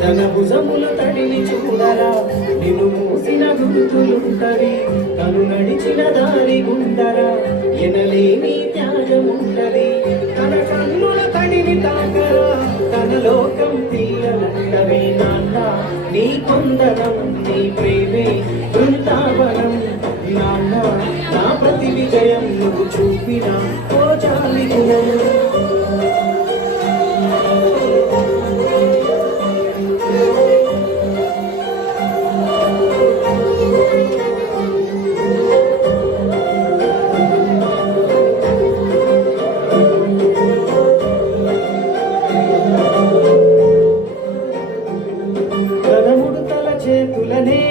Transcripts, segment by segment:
తన భుజముల తడిని చూడరా నిన్ను మూసిన గుర్తులుంటవి తను నడిచిన దారి గుండరా ఎనలేని త్యాగముంటది తన కన్నుల తడిని తాకరా తన లోకం తీయలంటవే నాన్న నీ కొందనం నీ ప్రేమే బృందావనం నాన్న నా ప్రతి విజయం నువ్వు చూపిన ఓ జాలి గుణం చేతులనే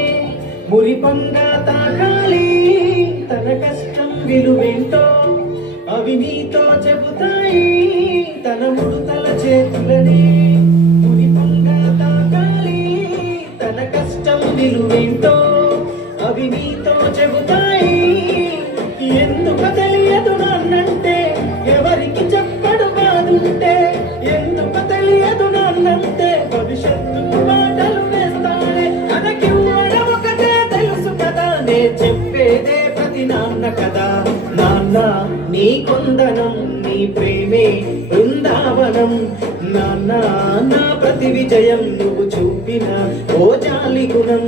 మురిపంగా తాకాలి తన కష్టం విలువేంటో అవి నీతో చెబుతాయి తన ముడుతల చేతులనే మురిపంగా తాకాలి తన కష్టం విలువేంటో అవి నీతో చెబుతాయి ఎందుకు తెలియదు నాన్నంటే ఎవరికి చెప్పడు బాదుంటే ఎందుకు తెలియదు నాన్నంటే భవిష్యత్తు మాటలు చెప్పేదే ప్రతి నాన్న కదా నాన్న నీ కొందనం నీ ప్రేమే బృందావనం నాన్న నా ప్రతి విజయం నువ్వు చూపిన ఓ జాలి గుణం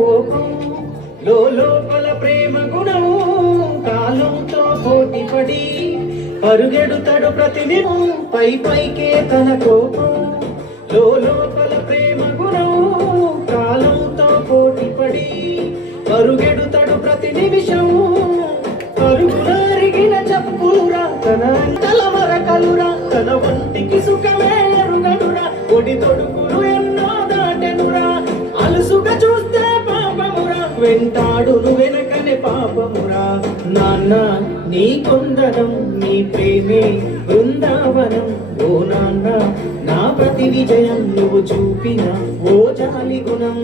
కోపం లోపల ప్రేమ గుణం కాలంతో పోటీపడి అరుగెడుతాడు ప్రతిదినం పైకే తన కోపం లోపల ప్రేమ గుణం కాలంతో పోటీపడి అరుగెడుతాడు ప్రతి నిమిషం అరుగులారిగిన చెప్పులురా తన తలవర కలురా తన ఒంటికి సుఖమే ఎరుగడురా ఒడి తొడుగులు ఎన్నో దాటెనురా అలుసుగా చూస్తే వెంటాడు వెనకనే పాపమురా నాన్న నీ కొందనం నీ ప్రేమే బృందావనం ఓ నాన్న నా ప్రతి విజయం నువ్వు చూపిన ఓ జాలి గుణం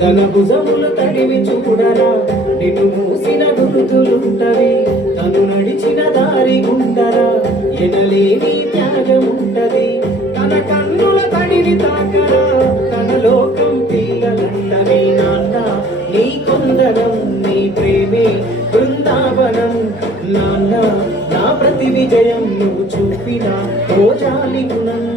తన భుజములు తడివి చూడరా నిన్ను మూసిన గుర్తులుంటవి తను నడిచిన దారి గుండరా ఎనలేని త్యాగముంటది తన కన్నుల తడిని తాకరా తన లోకం పిల్లలంటవి నాన్న నీ కొందనం నీ ప్రేమే బృందావనం నాన్న నా ప్రతి విజయం నువ్వు చూపిన ఓ జాలి గుణం